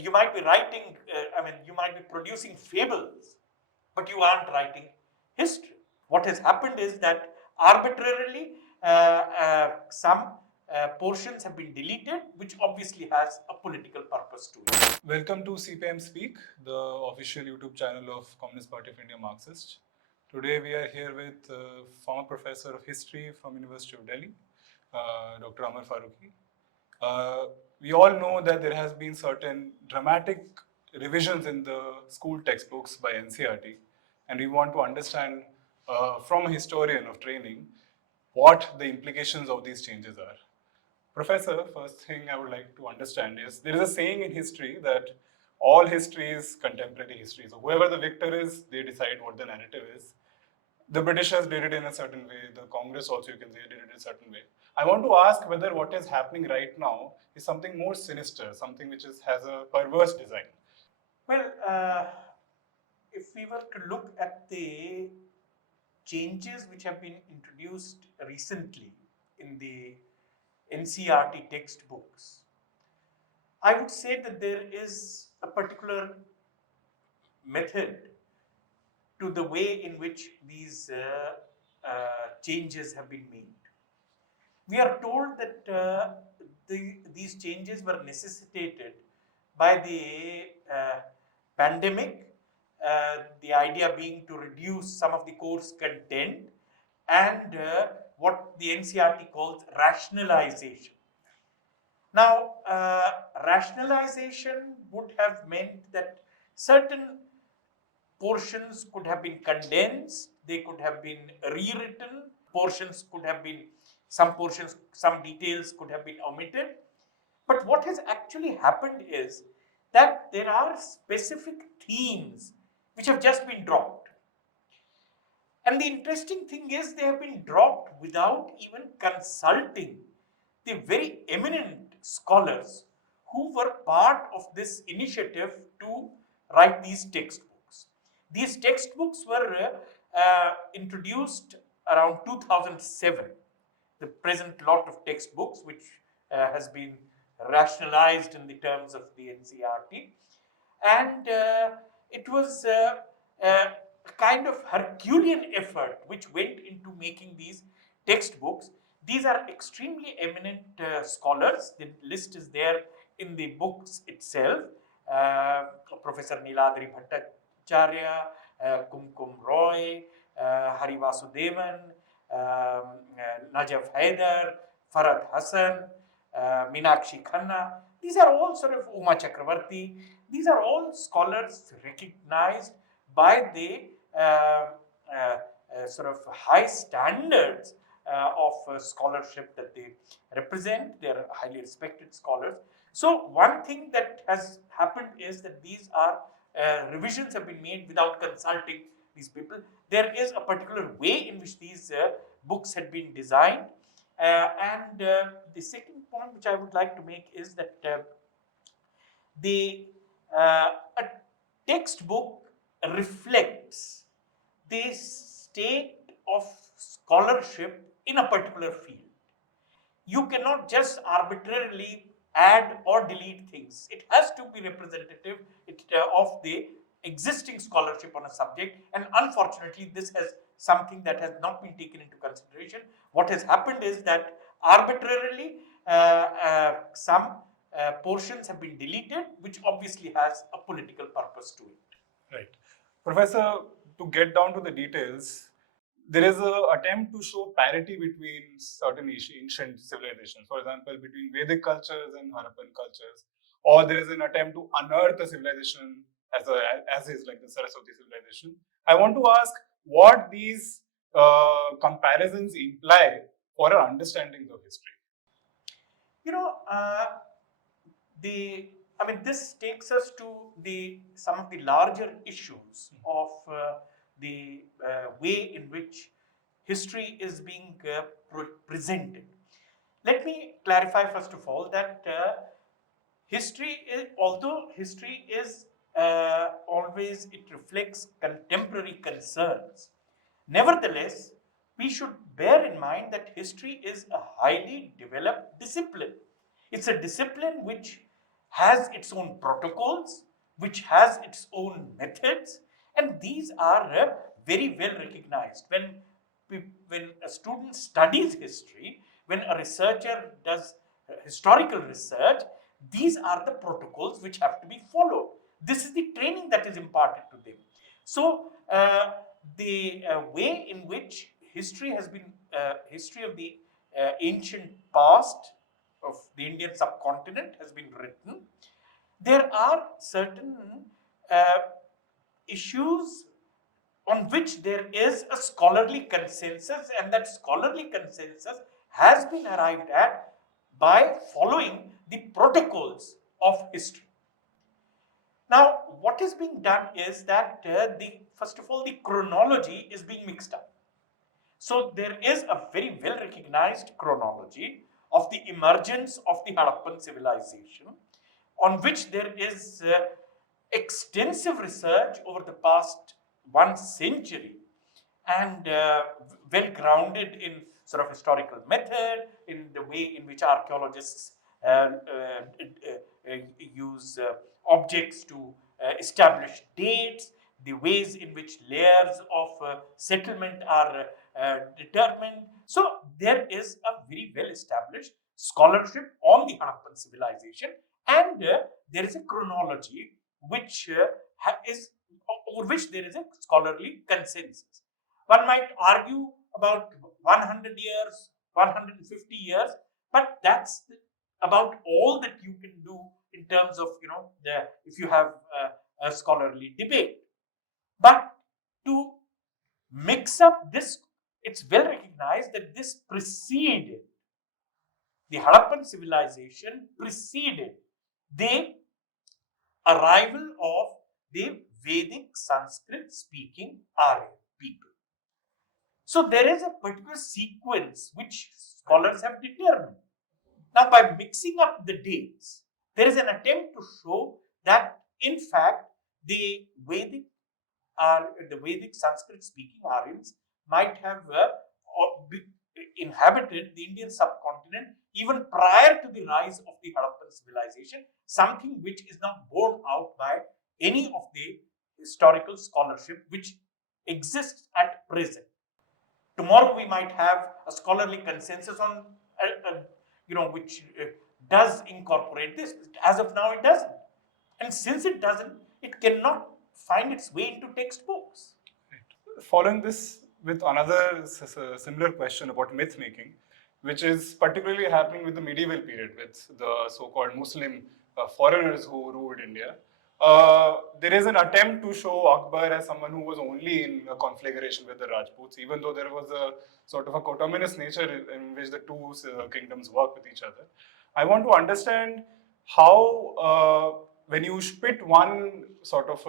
you might be writing, you might be producing fables, but you aren't writing history. What has happened is that arbitrarily some portions have been deleted, which obviously has a political purpose to it. Welcome to CPM Speak, the official YouTube channel of Communist Party of India Marxist. Today we are here with former professor of history from University of Delhi, Dr. Amar Farooqui. We all know that there has been certain dramatic revisions in the school textbooks by NCERT, and we want to understand from a historian of training what the implications of these changes are. Professor, first thing I would like to understand is there is a saying in history that all history is contemporary history. So whoever the victor is, they decide what the narrative is. The Britishers did it in a certain way. The Congress also, you can say, did it in a certain way. I want to ask whether what is happening right now is something more sinister, something which has a perverse design. Well, if we were to look at the changes which have been introduced recently in the NCERT textbooks, I would say that there is a particular method to the way in which these changes have been made. We are told that these changes were necessitated by the pandemic, the idea being to reduce some of the course content and what the NCERT calls rationalization. Now, rationalization would have meant that certain portions could have been condensed, they could have been rewritten, some details could have been omitted. But what has actually happened is that there are specific themes which have just been dropped. And the interesting thing is they have been dropped without even consulting the very eminent scholars who were part of this initiative to write these textbooks. These textbooks were introduced around 2007. The present lot of textbooks, which has been rationalized in the terms of the NCERT, and it was a kind of Herculean effort which went into making these textbooks. These are extremely eminent scholars. The list is there in the books itself. Professor Niladri Bhattacharya, Kumkum Roy, Hari Vasudevan, Najaf Haider, Farad Hassan, Meenakshi Khanna. These are all sort of Uma Chakravarti. These are all scholars recognized by the sort of high standards of scholarship that they represent. They are highly respected scholars. So one thing that has happened is that these are revisions have been made without consulting these people. There is a particular way in which these books had been designed. And the second point which I would like to make is that a textbook reflects the state of scholarship in a particular field. You cannot just arbitrarily add or delete things. It has to be representative of the existing scholarship on a subject, and unfortunately this has something that has not been taken into consideration. What has happened is that arbitrarily some portions have been deleted, which obviously has a political purpose to it. Right. Professor, to get down to the details, there is an attempt to show parity between certain ancient civilizations. For example, between Vedic cultures and Harappan cultures. Or there is an attempt to unearth a civilization as is like the Saraswati civilization. I want to ask what these comparisons imply for our understanding of history. You know, this takes us to some of the larger issues of the way in which history is being presented. Let me clarify first of all that although history is always, it reflects contemporary concerns. Nevertheless, we should bear in mind that history is a highly developed discipline. It's a discipline which has its own protocols, which has its own methods, and these are very well recognized. When a student studies history, when a researcher does historical research, these are the protocols which have to be followed. This is the training that is imparted to them. So, the way in which history of the ancient past of the Indian subcontinent has been written, there are certain uh, issues on which there is a scholarly consensus, and that scholarly consensus has been arrived at by following the protocols of history. Now, what is being done is that the first of all, the chronology is being mixed up. So there is a very well recognized chronology of the emergence of the Harappan civilization, on which there is extensive research over the past 1 century, and well grounded in sort of historical method, in the way in which archaeologists use objects to establish dates, the ways in which layers of settlement are determined. So there is a very well established scholarship on the Harappan civilization, and there is a chronology which is over which there is a scholarly consensus. One might argue about 100 years, 150 years, but that's about all that you can do in terms of, if you have a scholarly debate. But to mix up this, it's well recognized that this preceded, the Harappan civilization preceded the arrival of the Vedic Sanskrit speaking Aryan people. So there is a particular sequence which scholars have determined. Now, by mixing up the dates, there is an attempt to show that, in fact, the Vedic the Vedic Sanskrit speaking Aryans might have inhabited the Indian subcontinent even prior to the rise of the Harappan civilization, something which is not borne out by any of the historical scholarship which exists at present. Tomorrow we might have a scholarly consensus on, which does incorporate this. As of now, it doesn't. And since it doesn't, it cannot find its way into textbooks. Following this with another similar question about myth making, which is particularly happening with the medieval period, with the so-called Muslim foreigners who ruled India. There is an attempt to show Akbar as someone who was only in a conflagration with the Rajputs, even though there was a sort of a coterminous nature in which the two kingdoms work with each other. I want to understand how, when you split one sort of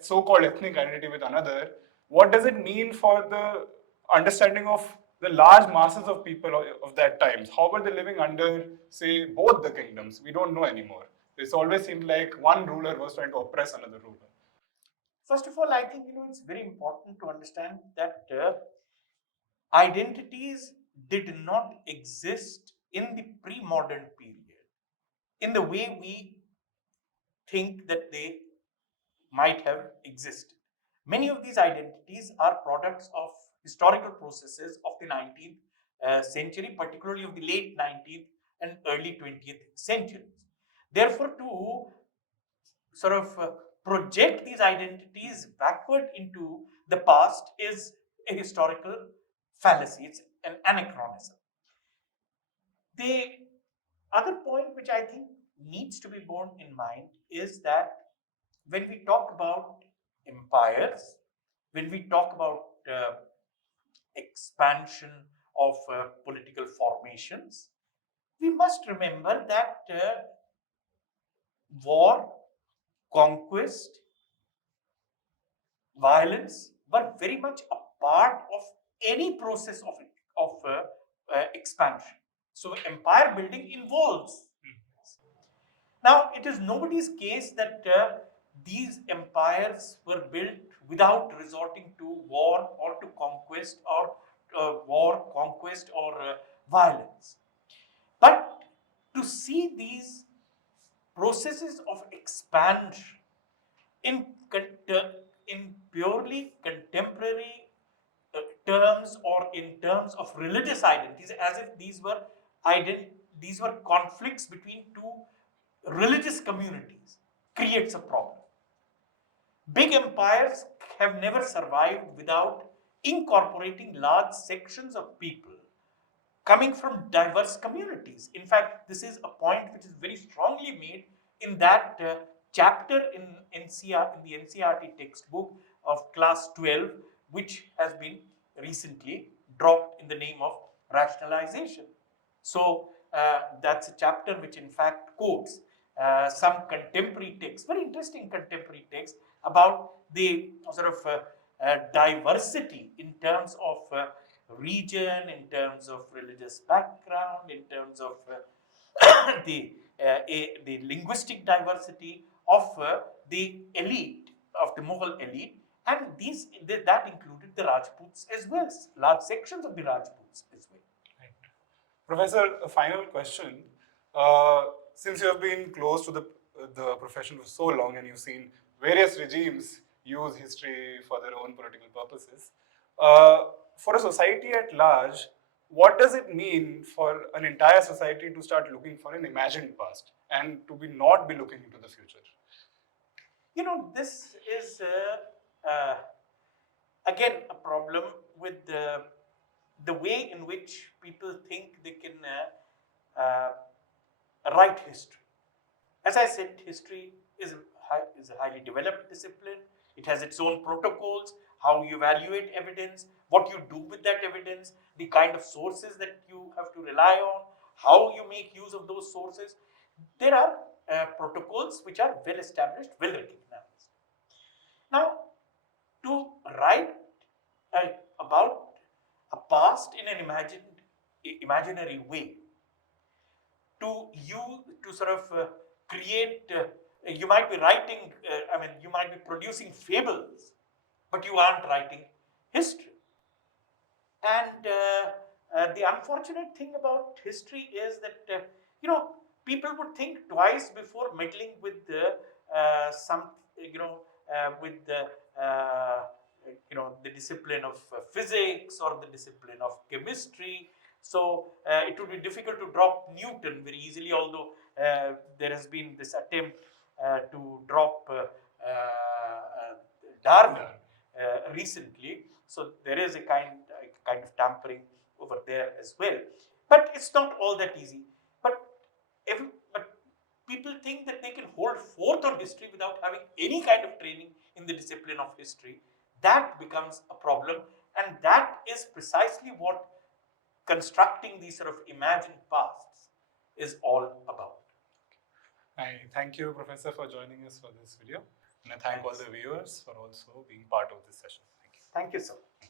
so-called ethnic identity with another, what does it mean for the understanding of the large masses of people of that times? How were they living under, say, both the kingdoms? We don't know anymore. It's always seemed like one ruler was trying to oppress another ruler. First of all, I think it's very important to understand that identities did not exist in the pre-modern period in the way we think that they might have existed. Many of these identities are products of historical processes of the 19th century, particularly of the late 19th and early 20th centuries. Therefore, to sort of project these identities backward into the past is a historical fallacy, it's an anachronism. The other point which I think needs to be borne in mind is that when we talk about empires, when we talk about expansion of political formations, we must remember that war, conquest, violence were very much a part of any process of expansion. So, empire building involves. Now, it is nobody's case that these empires were built without resorting to war or to conquest or violence. But to see these processes of expansion in, in purely contemporary terms or in terms of religious identities, as if these were conflicts between two religious communities, creates a problem. Big empires have never survived without incorporating large sections of people coming from diverse communities. In fact, this is a point which is very strongly made in that chapter in NCR, in the NCRT textbook of class 12, which has been recently dropped in the name of rationalization. So that's a chapter which in fact quotes some contemporary texts, very interesting contemporary texts about the sort of diversity in terms of region, in terms of religious background, in terms of the linguistic diversity of the elite, of the Mughal elite, and that included the Rajputs as well, large sections of the Rajputs as well. Right. Professor, a final question. Since you have been close to the profession for so long and you've seen various regimes use history for their own political purposes, for a society at large, what does it mean for an entire society to start looking for an imagined past and to not be looking into the future? You know, this is again a problem with the way in which people think they can write history. As I said, history is is a highly developed discipline. It has its own protocols, how you evaluate evidence, what you do with that evidence, the kind of sources that you have to rely on, how you make use of those sources. There are protocols which are well established, well recognized. Now, to write about a past in an imaginary way, to sort of create, you might be writing, you might be producing fables, but you aren't writing history. And the unfortunate thing about history is that, people would think twice before meddling with some, with the discipline of physics or the discipline of chemistry. So it would be difficult to drop Newton very easily, although there has been this attempt to drop Darwin recently. So there is a kind of tampering over there as well. But it's not all that easy. But people think that they can hold forth on history without having any kind of training in the discipline of history. That becomes a problem, and that is precisely what constructing these sort of imagined pasts is all about. I thank you, Professor, for joining us for this video. And I thank all the viewers for also being part of this session. Thank you. Thank you, sir.